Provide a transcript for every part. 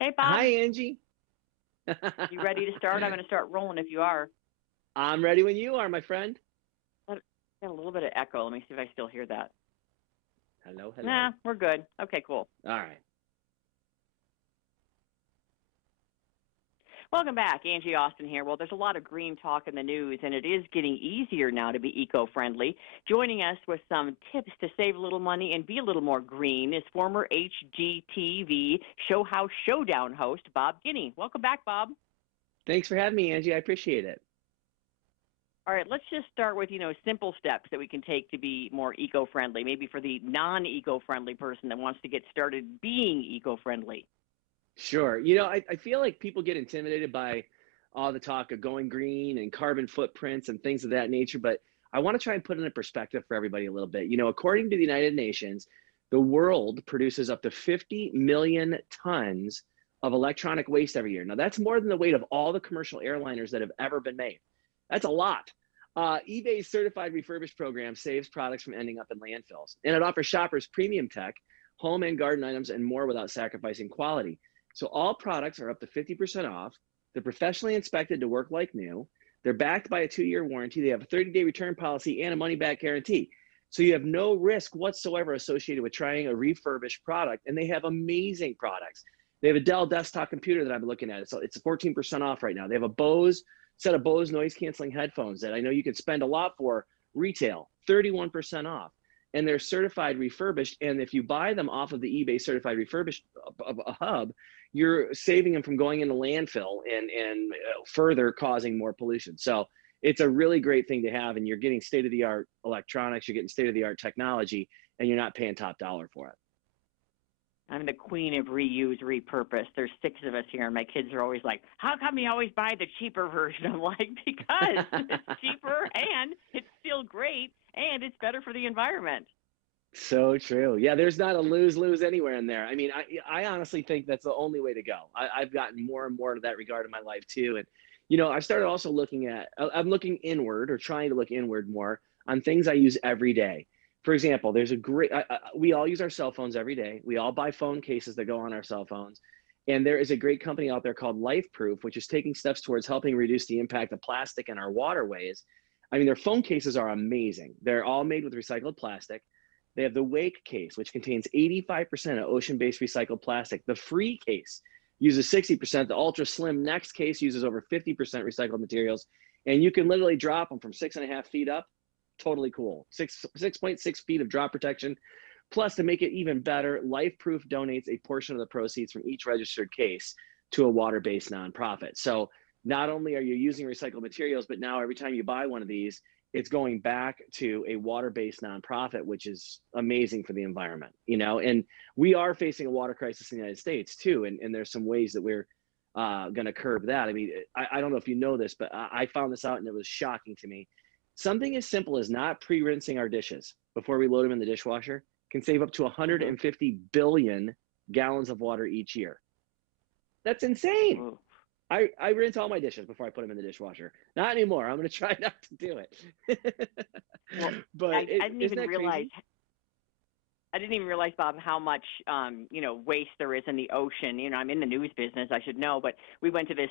Hey, Hi, Bob, Angie. you ready to start? I'm going to start rolling if you are. I'm ready when you are, my friend. Got a little bit of echo. Let me see if I still hear that. Hello, Nah, hello. we're good. Okay, cool. All right. Welcome back. Angie Austin here. Well, there's a lot of green talk in the news, and it is getting easier now to be eco-friendly. Joining us with some tips to save a little money and be a little more green is former HGTV Show House Showdown host Bob Guiney. Welcome back, Bob. Thanks for having me, Angie. I appreciate it. All right, let's just start with, simple steps that we can take to be more eco-friendly, maybe for the non-eco-friendly person that wants to get started being eco-friendly. Sure. I feel like people get intimidated by all the talk of going green and carbon footprints and things of that nature, but I want to try and put it in perspective for everybody a little bit. According to the United Nations, the world produces up to 50 million tons of electronic waste every year. Now, that's more than the weight of all the commercial airliners that have ever been made. That's a lot. eBay's certified refurbished program saves products from ending up in landfills, and it offers shoppers premium tech, home and garden items, and more without sacrificing quality. So all products are up to 50% off. They're professionally inspected to work like new. They're backed by a 2-year warranty. They have a 30-day return policy and a money-back guarantee. So you have no risk whatsoever associated with trying a refurbished product, and they have amazing products. They have a Dell desktop computer that I'm looking at. It's 14% off right now. They have a Bose set of Bose noise canceling headphones that I know you can spend a lot for retail, 31% off. And they're certified refurbished. And if you buy them off of the eBay certified refurbished hub, you're saving them from going into landfill and further causing more pollution. So it's a really great thing to have. And you're getting state of the art electronics, you're getting state of the art technology, and you're not paying top dollar for it. I'm the queen of reuse, repurpose. There's six of us here, and my kids are always like, "How come you always buy the cheaper version?" I'm like, "Because it's cheaper and it's still great and it's better for the environment." So true. Yeah, there's not a lose-lose anywhere in there. I mean, I honestly think that's the only way to go. I've gotten more and more to that regard in my life too. And, I started also looking at, I'm looking inward or trying to look inward more on things I use every day. For example, there's a great, we all use our cell phones every day. We all buy phone cases that go on our cell phones. And there is a great company out there called Life Proof, which is taking steps towards helping reduce the impact of plastic in our waterways. I mean, their phone cases are amazing. They're all made with recycled plastic. They have the Wake case, which contains 85% of ocean-based recycled plastic. The Free case uses 60%. The Ultra Slim Next case uses over 50% recycled materials. And you can literally drop them from 6.5 feet up. Totally cool. 6.6 feet of drop protection. Plus, to make it even better, Life Proof donates a portion of the proceeds from each registered case to a water-based nonprofit. So not only are you using recycled materials, but now every time you buy one of these, it's going back to a water-based nonprofit, which is amazing for the environment, and we are facing a water crisis in the United States too. And there's some ways that we're going to curb that. I mean, I don't know if you know this, but I found this out and it was shocking to me. Something as simple as not pre-rinsing our dishes before we load them in the dishwasher can save up to Mm-hmm. 150 billion gallons of water each year. That's insane. Ooh. I rinse all my dishes before I put them in the dishwasher. Not anymore. I'm going to try not to do it. Well, But I didn't isn't even that realize crazy? I didn't even realize, Bob, how much waste there is in the ocean. I'm in the news business, I should know, but we went to this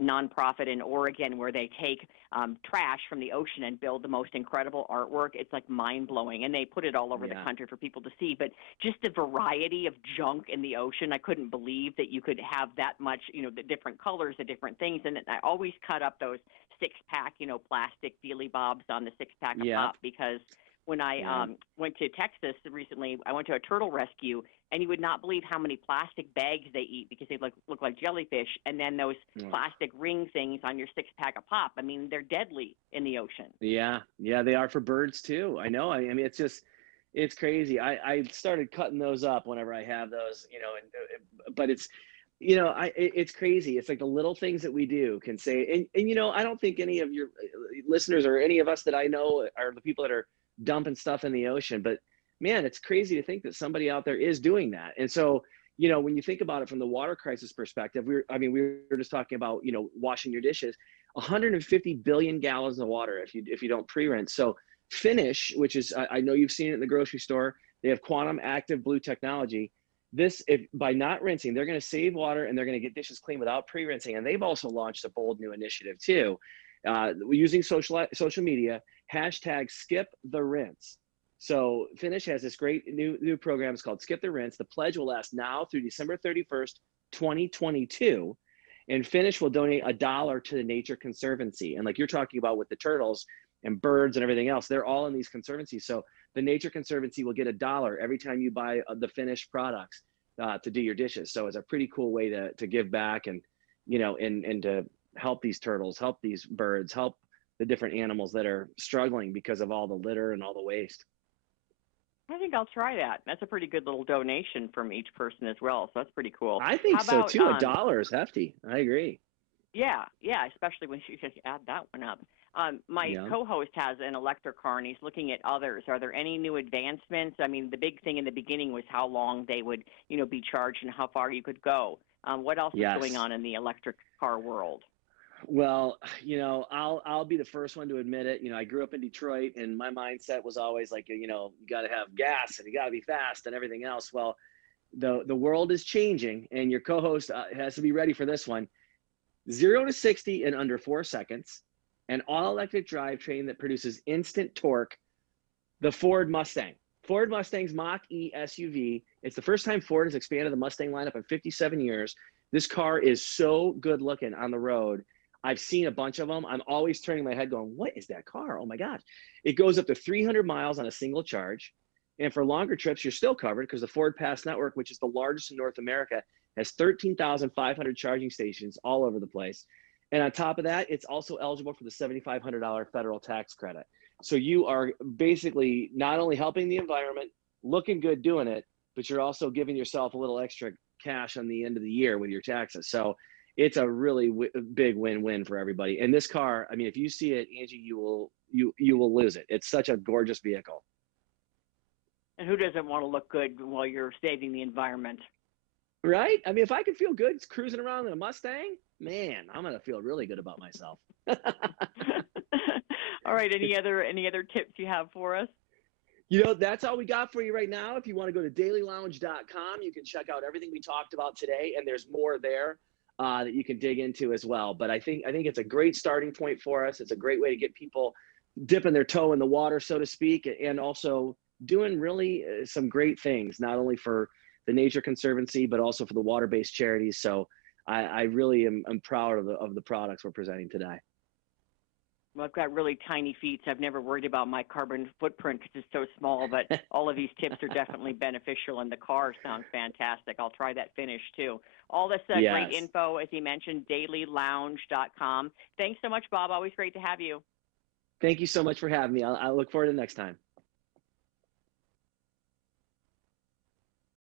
nonprofit in Oregon where they take trash from the ocean and build the most incredible artwork. It's like mind blowing, and they put it all over the Yeah. country for people to see. But just the variety of junk in the ocean, I couldn't believe that you could have that much. The different colors, the different things, and I always cut up those 6-pack, plastic dealy bobs on the 6-pack of Yep. pop because when I Yep. went to Texas recently, I went to a turtle rescue, and you would not believe how many plastic bags they eat because they look like jellyfish. And then those Oh. plastic ring things on your 6-pack of pop. I mean, they're deadly in the ocean. Yeah. Yeah. They are for birds too. I know. I mean, it's crazy. I started cutting those up whenever I have those, but it's crazy. It's like the little things that we do can say, and I don't think any of your listeners or any of us that I know are the people that are dumping stuff in the ocean. But man, it's crazy to think that somebody out there is doing that. And so, when you think about it from the water crisis perspective, we were just talking about, washing your dishes, 150 billion gallons of water if you don't pre-rinse. So Finish, which is, I know you've seen it in the grocery store, they have quantum active blue technology. if by not rinsing, they're going to save water and they're going to get dishes clean without pre-rinsing. And they've also launched a bold new initiative too, using social media, hashtag skip the rinse. So Finish has this great new program. It's called Skip the Rinse. The pledge will last now through December 31st, 2022. And Finish will donate $1 to the Nature Conservancy. And like you're talking about with the turtles and birds and everything else, they're all in these conservancies. So the Nature Conservancy will get $1 every time you buy the Finish products to do your dishes. So it's a pretty cool way to give back and, and to help these turtles, help these birds, help the different animals that are struggling because of all the litter and all the waste. I think I'll try that. That's a pretty good little donation from each person as well. So that's pretty cool. I think so too. $1 is hefty. I agree. Yeah, especially when you add that one up. My co-host has an electric car, and he's looking at others. Are there any new advancements? I mean, the big thing in the beginning was how long they would, be charged and how far you could go. What else is going on in the electric car world? Well, I'll be the first one to admit it. I grew up in Detroit, and my mindset was always like, you got to have gas and you got to be fast and everything else. Well, the world is changing, and your co-host has to be ready for this one. 0 to 60 in under 4 seconds, an all-electric drivetrain that produces instant torque. The Ford Mustang. Ford Mustang's Mach-E SUV. It's the first time Ford has expanded the Mustang lineup in 57 years. This car is so good looking on the road. I've seen a bunch of them. I'm always turning my head going, what is that car? Oh my gosh. It goes up to 300 miles on a single charge. And for longer trips, you're still covered because the Ford Pass network, which is the largest in North America, has 13,500 charging stations all over the place. And on top of that, it's also eligible for the $7,500 federal tax credit. So you are basically not only helping the environment, looking good doing it, but you're also giving yourself a little extra cash on the end of the year with your taxes. So it's a really big win-win for everybody. And this car, I mean, if you see it, Angie, you will lose it. It's such a gorgeous vehicle. And who doesn't want to look good while you're saving the environment? Right? I mean, if I could feel good cruising around in a Mustang, man, I'm going to feel really good about myself. All right. Any other tips you have for us? That's all we got for you right now. If you want to go to dailylounge.com, you can check out everything we talked about today, and there's more there that you can dig into as well. But I think it's a great starting point for us. It's a great way to get people dipping their toe in the water, so to speak, and also doing really some great things, not only for the Nature Conservancy, but also for the water-based charities. So I really am proud of the products we're presenting today. Well, I've got really tiny feet, so I've never worried about my carbon footprint because it's so small, but all of these tips are definitely beneficial, and the car sounds fantastic. I'll try that Finish, too. All this great info, as he mentioned, dailylounge.com. Thanks so much, Bob. Always great to have you. Thank you so much for having me. I look forward to the next time.